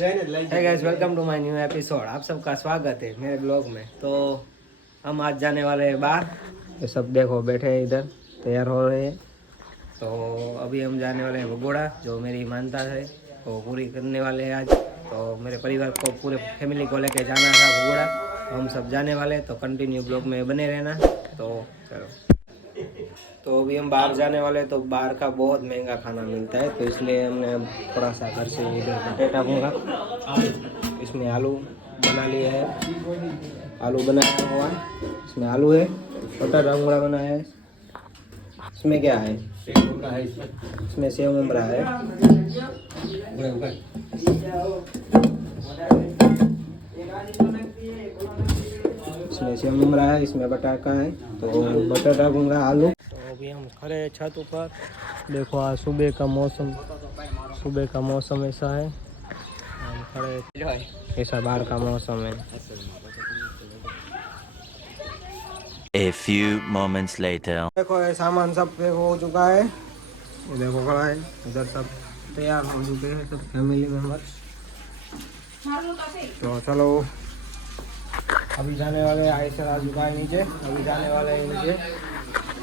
है guys, welcome to my new episode. आप सबका स्वागत है मेरे ब्लॉग में। तो हम आज जाने वाले हैं बाहर। ये सब देखो बैठे हैं इधर, तैयार हो रहे हैं। तो अभी हम जाने वाले हैं भगोड़ा, जो मेरी मानता है वो पूरी करने वाले हैं आज। तो मेरे परिवार को, पूरे फैमिली को लेके जाना था भगोड़ा, तो हम सब जाने वाले हैं। तो कंटिन्यू ब्लॉग में बने रहना। तो चलो, तो अभी हम बाहर जाने वाले हैं। तो बाहर का बहुत महंगा खाना मिलता है, तो इसलिए हमने थोड़ा सा घर से इधर बटेटा होगा, इसमें आलू बना लिया है, आलू बनाया हुआ है, इसमें आलू है, बटाटा उमड़ा बनाया है, इसमें क्या है, इसमें सेव उमड़ा है, इसमें सेव उमड़ा है, इसमें बटाटा है, तो बटाटा उमड़ा आलू। तो अभी हम खड़े हैं छत ऊपर। देखो आज सुबह का मौसम ऐसा है, हम खड़े ऐसा बाहर का मौसम है। A few moments later. देखो ये सामान सब पे हो चुका है, ये देखो खड़ा है, इधर सब तैयार हो चुके हैं, सब फैमिली मेंबर्स। तो चलो, अभी जाने वाले आयसर आ चुका है नीचे, अभी जाने वाले हैं नीचे।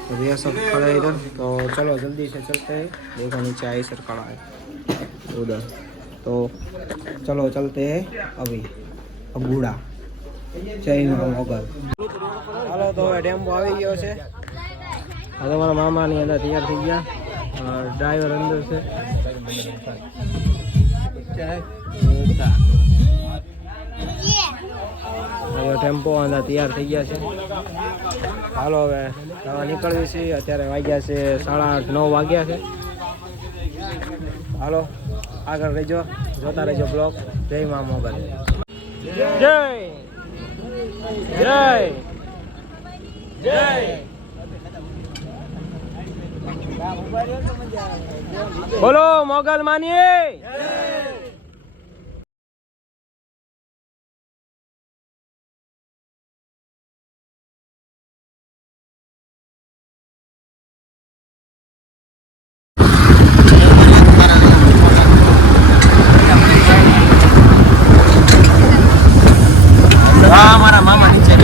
तो ये सब खड़ा है इधर, तो चलो जल्दी से चलते हैं। देखो नीचे आयसर खड़ा है उधर, तो चलो चलते हैं अभी भगोड़ा। जय मां मोगल। હાલો, તો ટેમ્પો આવી ગયો છે। આ તમારા મામાની અંદર તૈયાર થઈ ગયા, ડ્રાઈવર અંદર છે। ટેમ્પો અંદર તૈયાર થઈ ગયા છે। હાલો હવે નીકળવી છે। અત્યારે વાગ્યા છે 8:30-9 વાગ્યા છે। હાલો આગળ રહેજો, જોતા રહેજો બ્લોગ। જય મા મોગલ, જય જય જય। બોલો મોગલ માનીએ। हमारा मामा नीचे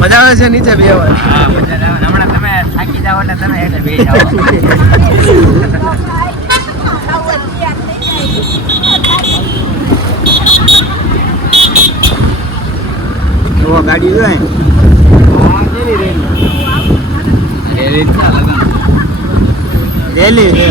મજા આવે છે નીચે બેહવા? હા, મજા આવે। હમણાં તમે થાકી જાવ એટલે તમે એટલે બેસી જાઓ। ગાડી જોઈ રેલી છે।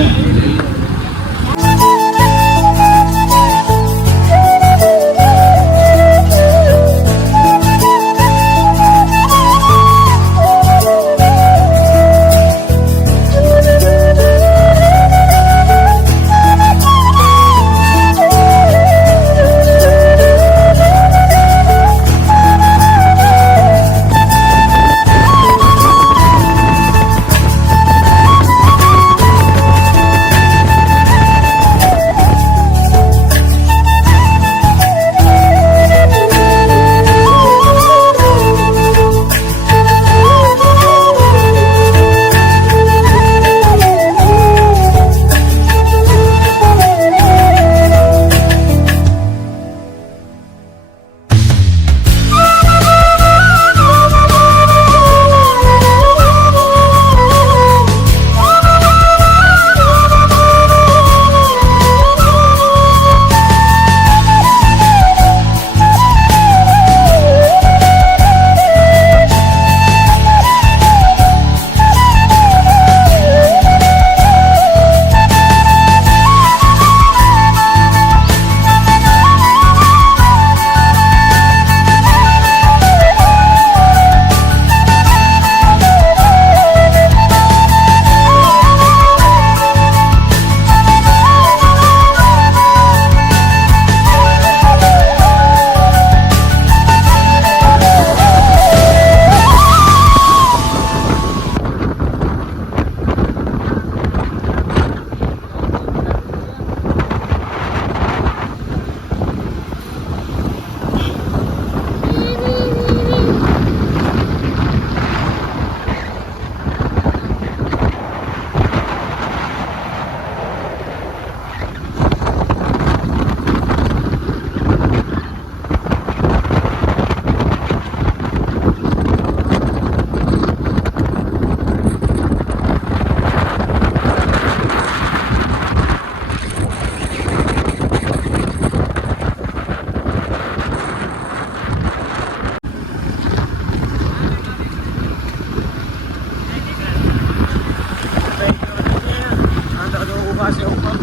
છે ઉપર.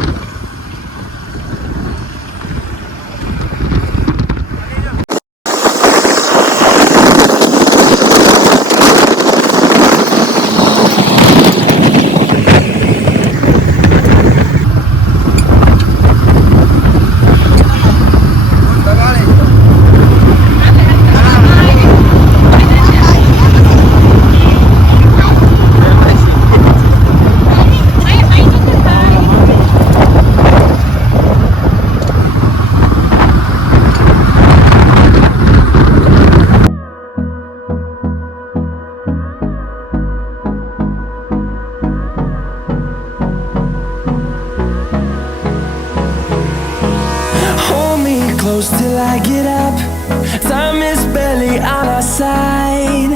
Hold me close till I get up. Time is barely on our side.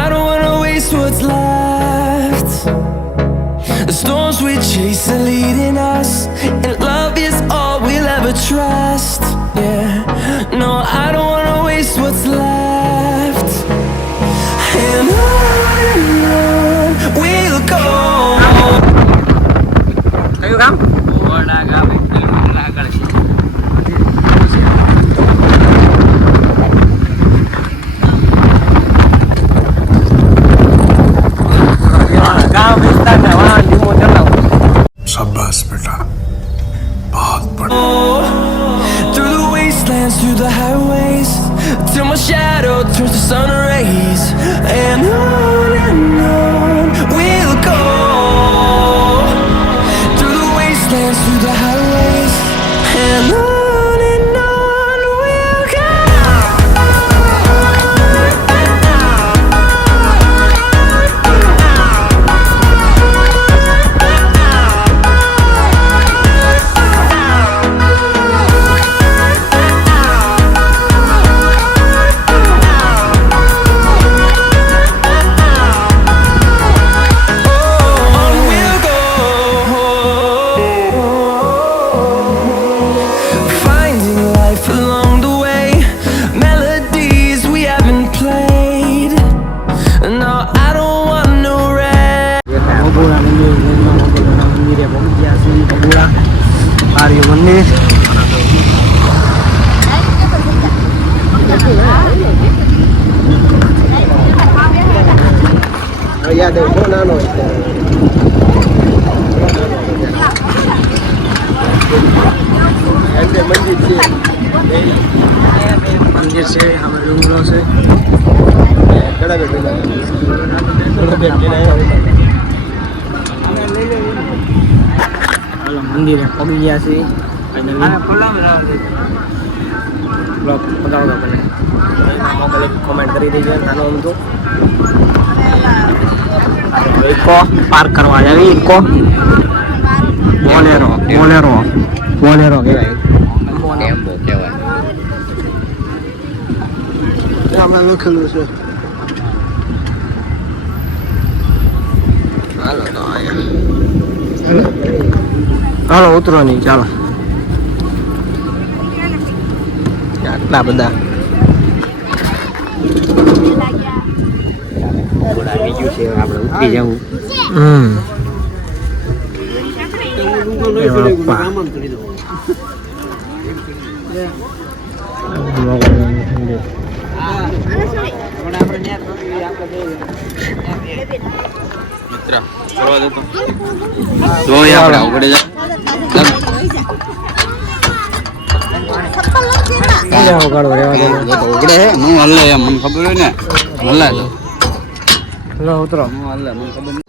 I don't wanna waste what's left. The storms we chase are leading us, and love is all we'll ever trust. Yeah, no, I don't wanna waste what's left. And on we'll go. કયું કામ? ઓરડા ગામ આગળ છે. ગામ વિસ્તારના વાહન ધીમો ચલાવો. शाबाश बेटा बहुत बढ़िया Through the wastelands, through the highways, till my shadow turns to sun rays. And on we'll go. Through the wastelands, through the highways, and on we'll go. On we'll go. Finding life along the way, melodies we haven't played. No, I don't want no rest. Bhaguda મંદિર, બગુડા મંદિરે પહોંચી ગયા છીએ. બગુડા આર્ય મંદિર. યાદ બહુ નાનો છે. મંદિર છે, મંદિર છે, અમે ડુંગરો છે. હાલો મંદિરે પગી ગયા છીએ. બ્લોગ બતાવો મને મોબાઈલ કોમેન્ટ કરી દેજો. નાનો અમથું ઇકો પાર્ક કરવા જાવી. ઇકો બોલેરો બોલેરો બોલેરો કહેવાય. ટેમ્પો કહેવાય. આમાં લખેલું છે. હાલો તો હાલો ઉતરો નહીં. ચાલો આટલા બધા ઓરડા આવી ગયું છે, આપણે ઉતરી જવું. મિત્ર કરવા દો તો જોઈએ આપણે ઉગડે જા. ઉગડે હે હું હલ્લે એમ મને ખબર હોય ને હલ્લે તો લો ઉતરો. હું હલ્લે મને ખબર નહીં.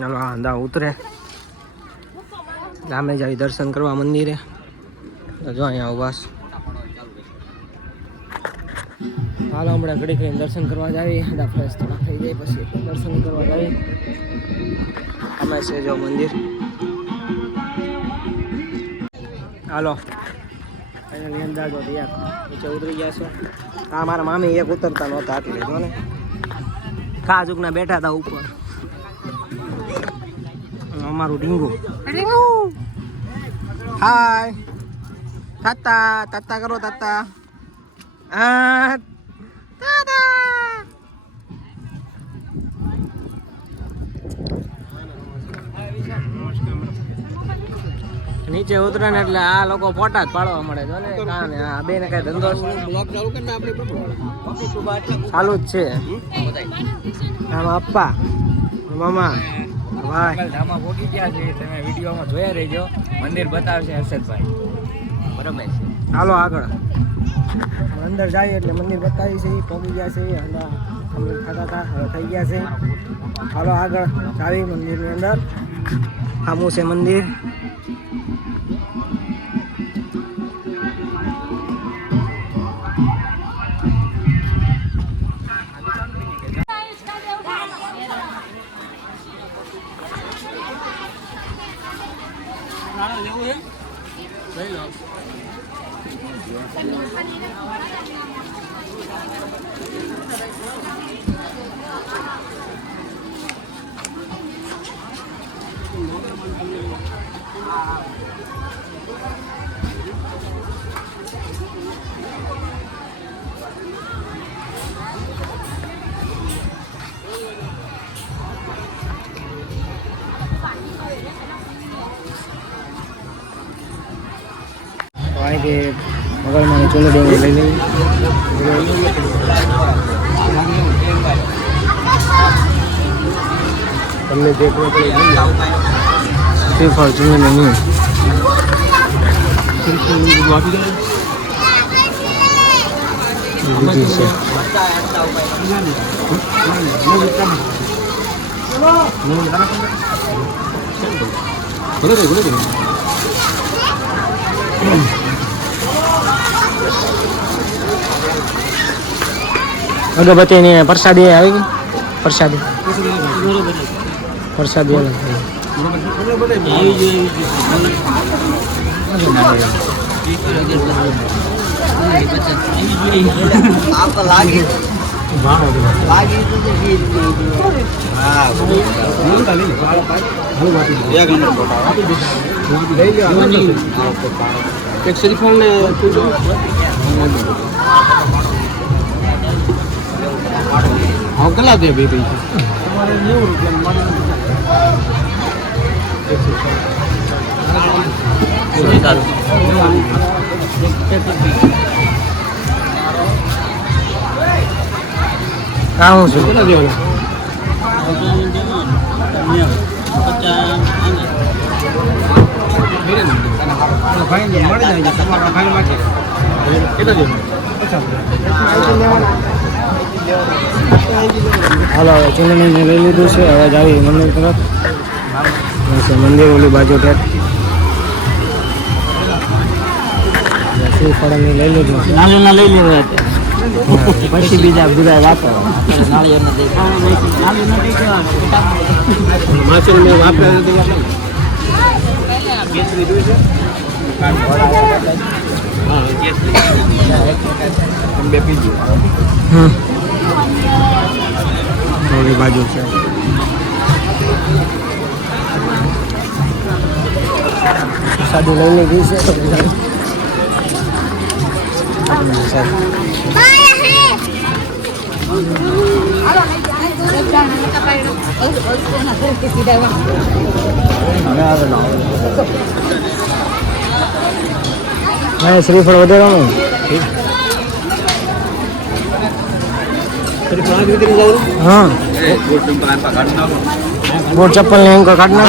ચાલો આંધા ઉતરે. ગામે જાવી દર્શન કરવા મંદિરે. તો જો અહીંયા ઉભાસ. હાલો હમણાં ઘડી કરીને દર્શન કરવા જાવી. બધા ફ્રેશ થોડા થઈ જાય પછી દર્શન કરવા જાવી. અમે છે જો મંદિર. હાલો ફાઇનલી અંદાજો તૈયાર. નીચે ઉતરી ગયા છો. આ મારા મામી એક ઉતરતા નહોતા એટલે જો ને કાજુકના બેઠા હતા ઉપર. અમારું ઢીંગુ. હાય તાતા તાતા કરો તાતા. તાતા નીચે ઉતરે ને એટલે આ લોકો ફોટા જ પાડવા મળે જો ને કાને આ બે ને કઈ ધંધો ચાલુ જ છે આમ અપ્પા મામા ભાઈ ધામા પોગી ગયા છે તમે વિડીયોમાં જોયા રહેજો મંદિર બતાવશે હર્ષદભાઈ બરાબર છે ચાલો આગળ અંદર જાય એટલે મંદિર બતાવી છે પોગી ગયા છે અને થતા થઈ ગયા છે ચાલો આગળ ચાવી મંદિરની અંદર આમું છે મંદિર કે મગલમાં ચૂંદડી લઈ લઈ તમને જે શ્રીફળ ચૂંદડી નહીં અગરબત્તી ની પ્રસાદી આવી ગઈ પ્રસાદી પ્રસાદી એક શ્રીફળ ને हाँ गला दे भी गई हूँ હાલો હવે ચૂંટણી મેં લઈ લીધું છે હવે આવી મંદિર તરફ મંદિર ઓલી બાજુ ઠેઠ શ્રીફળ લઈ લીધું નાળિયેર લઈ લેવા પછી બીજા બધા વાપરો ઓલી બાજુ છે સાદું લઈને ગઈ છે શ્રીફળ વધારવાનું हाँ बोट चप्पल ने इनको काटना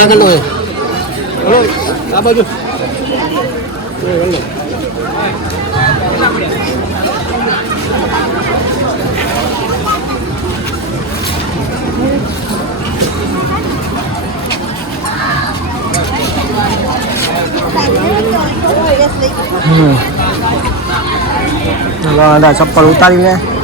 चप्पल उतारी ले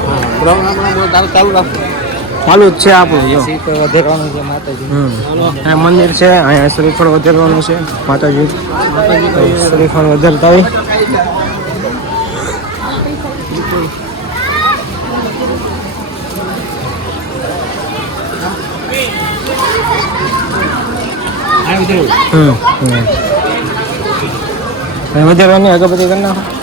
ચાલુ જ છે આપણું વધેરવાનું છે માતાજી મંદિર છે અહીંયા શ્રીફળ વધેરવાનું છે માતાજી શ્રીફળ વધેરતા હોય વધેરવાની અગરબત્તી કરી નાખો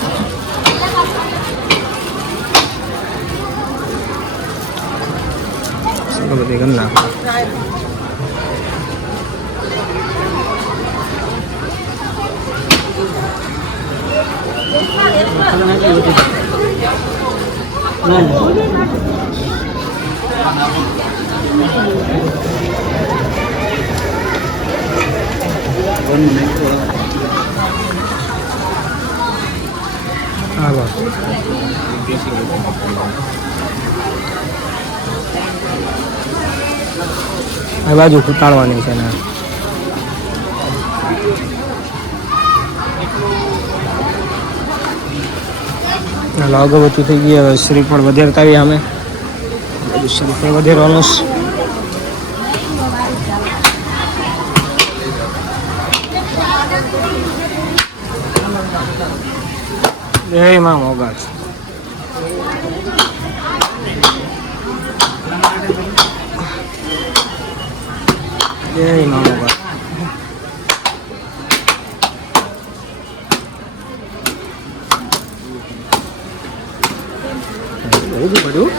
બધી કરી નાખો હાલો આ બાજુ ઉતારવાની છે ને હાલો અગરબત્તી થઈ ગઈ હવે શ્રીફળ વધેરતા આવીએ અમે શ્રીફળ વધેરવાનું જય માં મોગલ જય માં મોગલ બધું બધું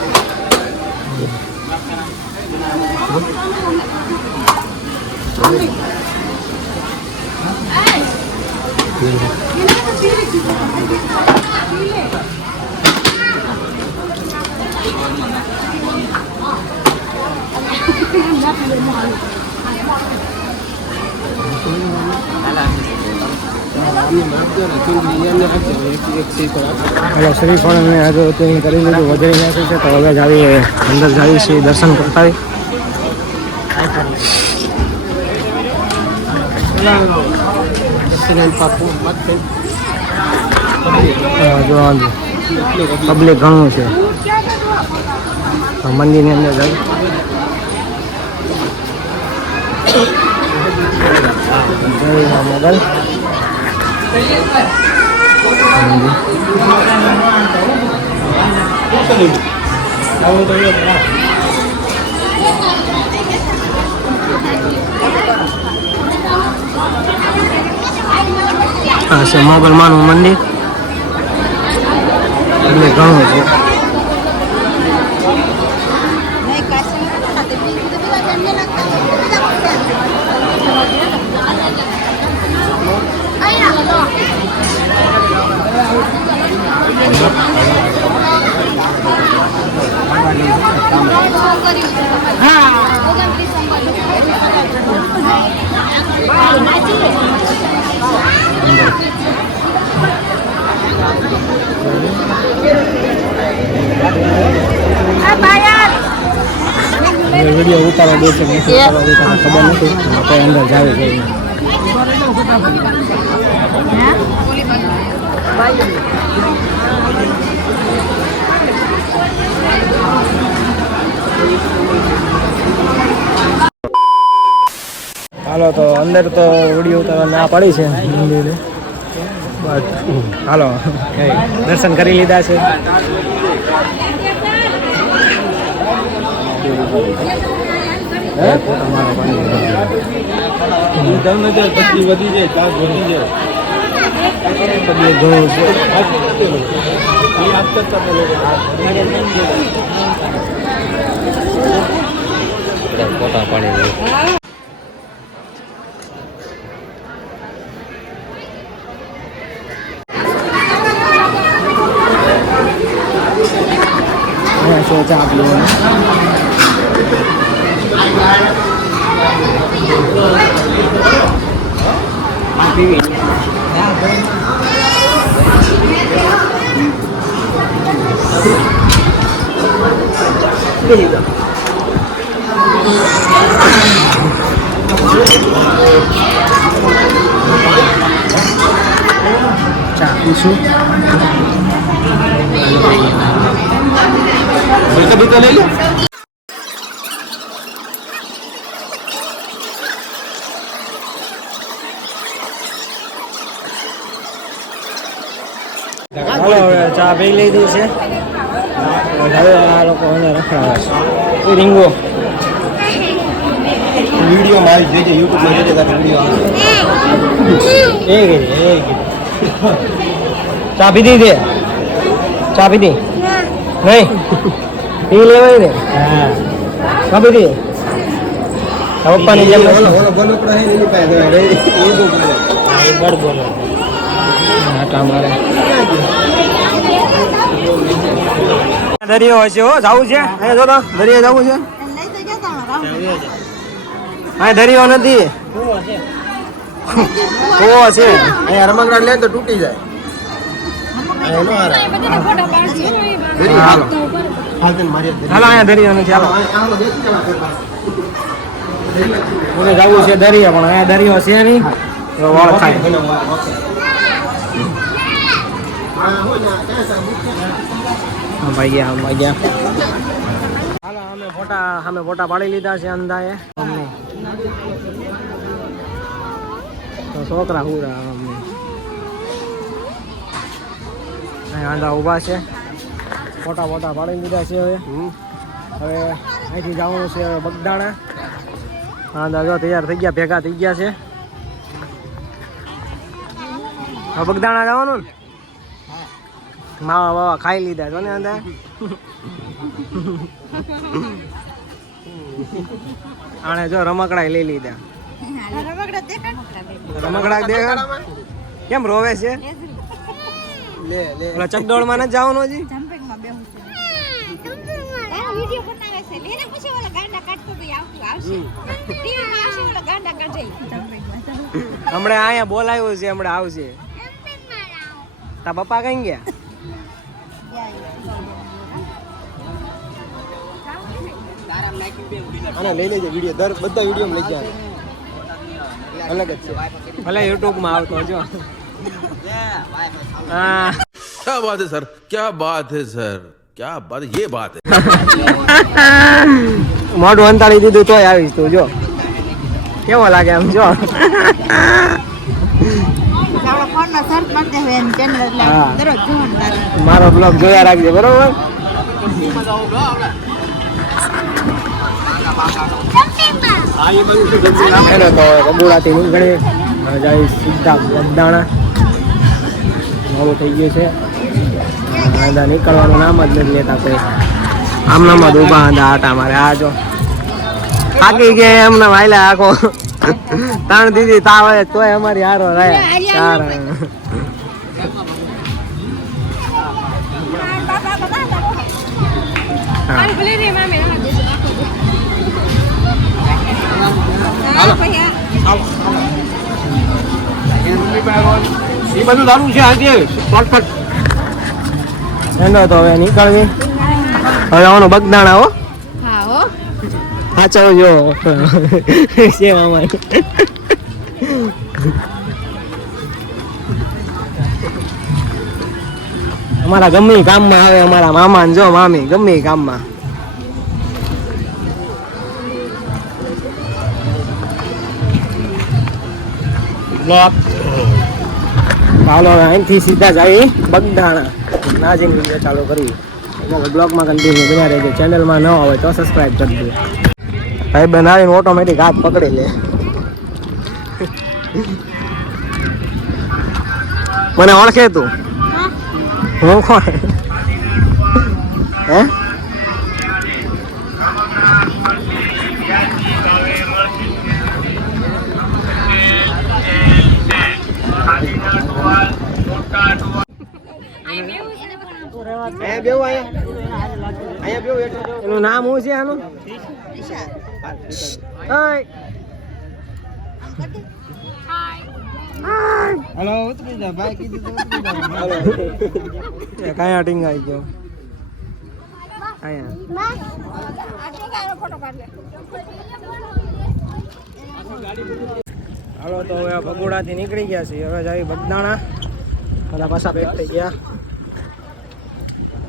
हेलो श्रीफल ने आज तो કરી લીધું વધારી નાખ્યું છે તો હવે જ આવી અંદર જઈએ છીએ દર્શન કરતા પબ્લિક ઘણું છે મંદિરની અંદર જાય જય મોગલ આ છે મોગલ માનું મંદિર એટલે ઘણું છે વિડીયો ઉતારવા દે છે નથી ઉતારવા દે તને ખબર નથી તો અંદર જાવે છે હાલો તો અંદર તો વિડીયો ઉતારવા ના પડી છે મંદિરે હાલો દર્શન કરી લીધા છે વધી જાય ચાર્જ વધી જાય ફોટા પાડી ચા પીવાનું ચા પીશું બીતો લઈ લો ચા પી લીધી છે હવે આ લોકો એને રખડાવે છે રીંગો વિડીયો મારી જોજે યુટ્યુબમાં જોજે તારો વિડીયો ચા પીધી દે ચા પીધી નહીં પી લેવાય ને હા પીધી પપ્પાની જેમ બોલો મારે દરિયો હશે હો, જવું છે અહીંયા જો તો દરિયો જવું છે. હા દરિયો નથી, કૂવો છે. અહીંયા રમકડા લે તો તૂટી જાય. હાલો અહીંયા દરિયો નથી. હાલો મને જવું છે દરિયો, પણ અહીંયા દરિયો છે નહીં તો વળ ખાય. ભાઈ ગયા હાલો અમે ફોટા પાડી લીધા છે અંદાએ. તો છોકરા હુરા અમને આંધા ઊભા છે. ફોટા પાડી લીધા છે. હવે અહીંથી જવાનું છે હવે બગદાણા. આંધા જો તૈયાર થઈ ગયા, ભેગા થઈ ગયા છે. હવે બગદાણા જવાનું ને માવા બાવા ખાઈ લીધા છો ને આંધા. આણે જો રમકડા લઈ લીધા. રમકડા દેખાડ કેમ રોવે છે? ઓલા ચકડોળમાં નથી જવાનું હજી. હમણાં અહીંયા બોલાવ્યું છે, હમણાં આવશે. તા પપ્પા કઈ ગયા? આને લઈ લેજે વિડીયો, દર બધા વિડીયો લઈ જાય. અલગ જ છે. ભલે યુટ્યુબ માં આવતો જો. હા क्या बात है सर, क्या बात है सर, क्या बात, ये बात है. મોઢું અંતાળી દીધું તોય આવીશ તું જો. કેવો લાગે આમ જો. મારો બ્લોગ જોયા રાખજે બરોબર. તો બબુડાથી નીકળી જાય સીધા બગદાણા. મોડું થઈ ગયું છે. આંધા નીકળવાનું નામ જ નથી લેતા કોઈ. આમ જ ઊભા આંધા આટા મારે. આ જો થાકી ગયા એમને વાયલા આખો તાણ દીધી તાવ આવે તોય અમારી હારો રહ્યા. એ બધું સારું છે આજે શોર્ટકટ. એનો તો હવે નીકળવી. હવે આવવાનું બગદાણા હો. સાચો જો સેવ અમારે. અમારા ગમે કામમાં આવે અમારા મામા ને જો મામી ગમે કામમાં. ચાલો અહીંથી સીધા જઈએ બગદાણા. ના જઈને વિડીયો ચાલુ કરવી. બ્લોગમાં કન્ટિન્યુ બન્યા રહેજો. ચેનલમાં ન હોય તો સબસ્ક્રાઈબ કરી દો. ભાઈ બનાવીને ઓટોમેટિક હાથ પકડી લે. મને ઓળખે તું? હું કોણ? હે એનું નામ શું છે આનું? હલો ઉતરી જા ભાઈ, કીધું તો ઉતરી જા. કયા ટીંગાઈ ગયો? અહીંયા હાલો તો હવે ભગોડાથી નીકળી ગયા છીએ. હવે જાય બગદાણા. બધા પાછા પેક થઈ ગયા.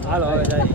હાલો હવે જાય.